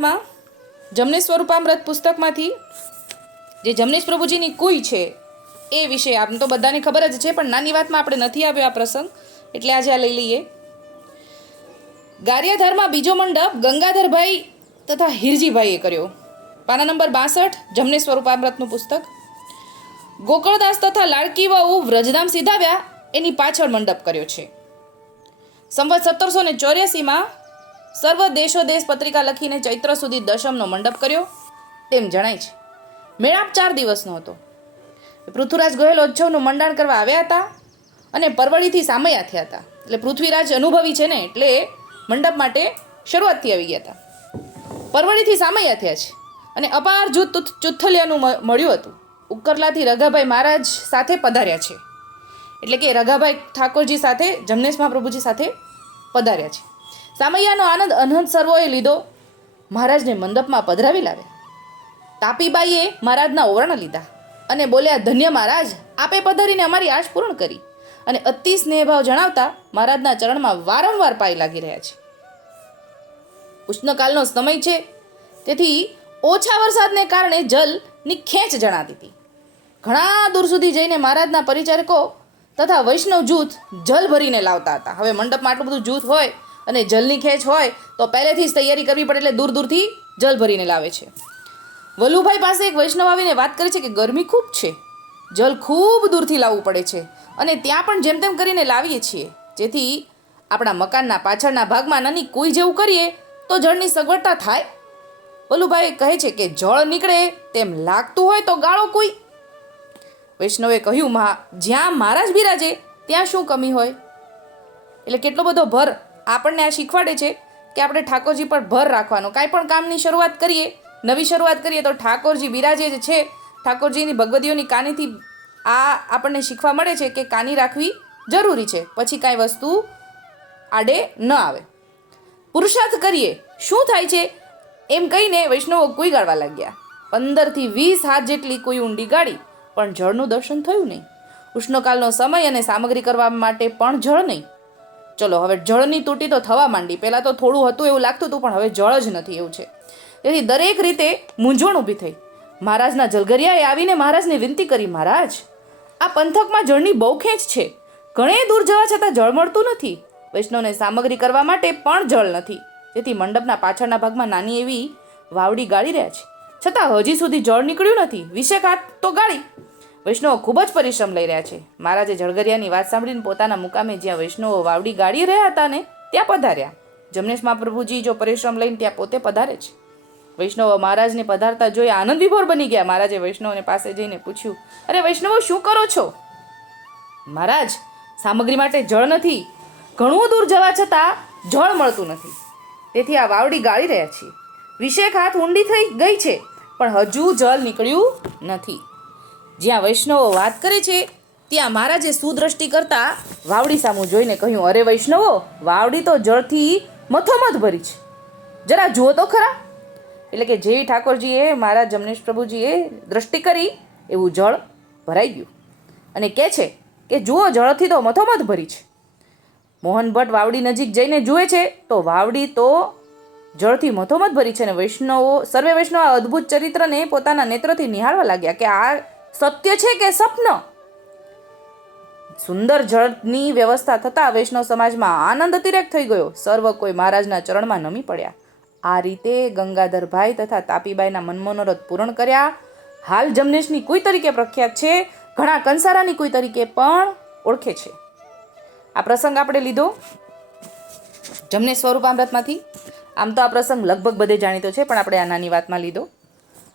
વાતમાં જમનેશ સ્વરૂપામૃત પુસ્તકમાંથી જે જમનેશ પ્રભુજીની કુઈ છે, એ વિશે આમ તો બધાને ખબર જ છે, પણ નાની વાતમાં આપણે નથી આવ્યો આ પ્રસંગ, એટલે આજે આ લઈ લઈએ. ગારિયાધારમાં બીજો મંડપ ગંગાધરભાઈ તથા હિરજીભાઈએ કર્યો. પાના નંબર બાસઠ, જમનેશ સ્વરૂપામૃતનું પુસ્તક. ગોકળદાસ તથા લાડકી વહુ વ્રજધામ સીધાવ્યા એની પાછળ મંડપ કર્યો છે. સંવત સત્તરસો ને ચોર્યાસીમાં સર્વ દેશો દેશ પત્રિકા લખીને ચૈત્ર સુધી દશમનો મંડપ કર્યો. તેમ જણાય છે. મેળાપ ચાર દિવસનો હતો. પૃથ્વીરાજ ગોહેલ ઉત્સવનું મંડાણ કરવા આવ્યા હતા અને પરવળીથી સામૈયા થયા હતા. એટલે પૃથ્વીરાજ અનુભવી છે ને, એટલે મંડપ માટે શરૂઆતથી આવી ગયા હતા. પરવળીથી સામૈયા થયા છે. અને અપાર જૂથ ચુથલિયાનું મળ્યું હતું. ઉકરલાથી રઘાભાઈ મહારાજ સાથે પધાર્યા છે. એટલે કે રઘાભાઈ ઠાકોરજી સાથે, જમનેશ મહાપ્રભુજી સાથે પધાર્યા છે. સામૈયાનો આનંદ અનંત સર્વોએ લીધો. મહારાજને મંડપમાં પધરાવી લાવે તાપીબાઈએ મહારાજના ઓવરણ લીધા અને બોલ્યા, ધન્ય મહારાજ, આપે પધારીને અમારી આશ પૂર્ણ કરી. અને અતિ સ્નેહભાવ જણાવતા મહારાજના ચરણમાં વારંવાર પાય લાગી રહ્યા છે. ઉષ્ણકાલનો સમય છે, તેથી ઓછા વરસાદને કારણે જલની ખેંચ જણાતી હતી. ઘણા દૂર સુધી જઈને મહારાજના પરિચારકો તથા વૈષ્ણવ જૂથ જલ ભરીને લાવતા હતા. હવે મંડપમાં આટલું બધું જૂથ હોય અને જલની ખેંચ હોય તો પહેલેથી જ તૈયારી કરવી પડે એટલે દૂર દૂરથી જલ ભરીને લાવે છે. વલ્લુભાઈ પાસે એક વૈષ્ણવ આવીને વાત કરે છે કે ગરમી ખૂબ છે. જલ ખૂબ દૂરથી લાવવું પડે છે અને ત્યાં પણ જેમ તેમ કરીને લાવીએ છીએ. જેથી આપણા મકાનના પાછળના ભાગમાં નાની કોઈ જેવું કરીએ તો જળની સગવડતા થાય. વલ્લુભાઈ કહે છે કે જળ નીકળે તેમ લાગતું હોય તો ગાળો કોઈ. વૈષ્ણવે કહ્યું, મહા, જ્યાં મહારાજ બિરાજે, ત્યાં શું કમી હોય? એટલે કેટલો બધો ભર આપણને આ શીખવાડે છે કે આપણે ઠાકોરજી પર ભર રાખવાનો. કાંઈ પણ કામની શરૂઆત કરીએ, નવી શરૂઆત કરીએ, તો ઠાકોરજી બિરાજે જ છે. ઠાકોરજીની ભગવદીઓની કાનીથી આ આપણને શીખવા મળે છે કે કાની રાખવી જરૂરી છે. પછી કાંઈ વસ્તુ આડે ન આવે. પુરુષાર્થ કરીએ. શું થાય છે? એમ કહીને વૈષ્ણવો કુઈ ગાળવા લાગ્યા. પંદરથી વીસ હાથ જેટલી કોઈ ઊંડી ગાળી, પણ જળનું દર્શન થયું નહીં. ઉષ્ણકાલનો સમય અને સામગ્રી કરવા માટે પણ જળ નહીં. ચલો, હવે જળની તૂટી તો થવા માંડી. પહેલાં તો થોડું હતું એવું લાગતું હતું, પણ હવે જળ જ નથી એવું છે. તેથી દરેક રીતે મૂંઝવણ ઊભી થઈ. મહારાજના જલગરિયાએ આવીને મહારાજને વિનંતી કરી, મહારાજ, આ પંથકમાં જળની બહુ ખેંચ છે. ઘણે દૂર જવા છતાં જળ મળતું નથી. વૈષ્ણવને સામગ્રી કરવા માટે પણ જળ નથી. તેથી મંડપના પાછળના ભાગમાં નાની એવી વાવડી ગાળી રહ્યા છે. છતાં હજી સુધી જળ નીકળ્યું નથી. વિશે હાથ તો ગાળી વૈષ્ણવો ખૂબ જ પરિશ્રમ લઈ રહ્યા છે. મહારાજે જળગરિયાની વાત સાંભળીને પોતાના મુકામે જ્યાં વૈષ્ણવો વાવડી ગાળી રહ્યા હતા ને, ત્યાં પધાર્યા. જમનેશ મહાપ્રભુજી જો પરિશ્રમ લઈને ત્યાં પોતે પધારે છે. વૈષ્ણવો મહારાજને પધારતા જોઈ આનંદ વિભોર બની ગયા. મહારાજે વૈષ્ણવને પાસે જઈને પૂછ્યું, અરે વૈષ્ણવો, શું કરો છો? મહારાજ, સામગ્રી માટે જળ નથી. ઘણું દૂર જવા છતાં જળ મળતું નથી. તેથી આ વાવડી ગાળી રહ્યા છીએ. વિશેખ હાથ ઊંડી થઈ ગઈ છે, પણ હજુ જળ નીકળ્યું નથી. જ્યાં વૈષ્ણવો વાત કરે છે, ત્યાં મહારાજે સુદ્રષ્ટિ કરતા વાવડી સામું જોઈને કહ્યું, અરે વૈષ્ણવો, વાવડી તો જળથી મથોમથ ભરી છે. જરા જુઓ તો ખરા. એટલે કે જેવી ઠાકોરજીએ મારા જમનેશ પ્રભુજીએ દ્રષ્ટિ કરી, એવું જળ ભરાઈ ગયું. અને કહે છે કે, જુઓ, જળથી તો મથોમથ ભરી છે. મોહન ભટ્ટ વાવડી નજીક જઈને જુએ છે, તો વાવડી તો જળથી મથોમથ ભરી છે અને વૈષ્ણવો, સર્વે વૈષ્ણવ આ અદ્ભુત ચરિત્રને પોતાના નેત્રથી નિહાળવા લાગ્યા કે આ સત્ય છે કે સપન સુંદર જળની વ્યવસ્થા થતાં વૈષ્ણવ સમાજમાં આનંદ અતિરેક થઈ ગયો. સર્વ કોઈ મહારાજના ચરણમાં નમી પડ્યા. આ રીતે ગંગાધરભાઈ તથા તાપીબાઈના મનમનોરથ પૂર્ણ કર્યા. હાલ જમનેશની કોઈ તરીકે પ્રખ્યાત છે, ઘણા કંસારાની કોઈ તરીકે પણ ઓળખે છે. આ પ્રસંગ આપણે લીધો જમનેશ સ્વરૂપામૃતમાંથી આમ તો આ પ્રસંગ લગભગ બધે જાણીતો છે, પણ આપણે આ નાની વાતમાં લીધો.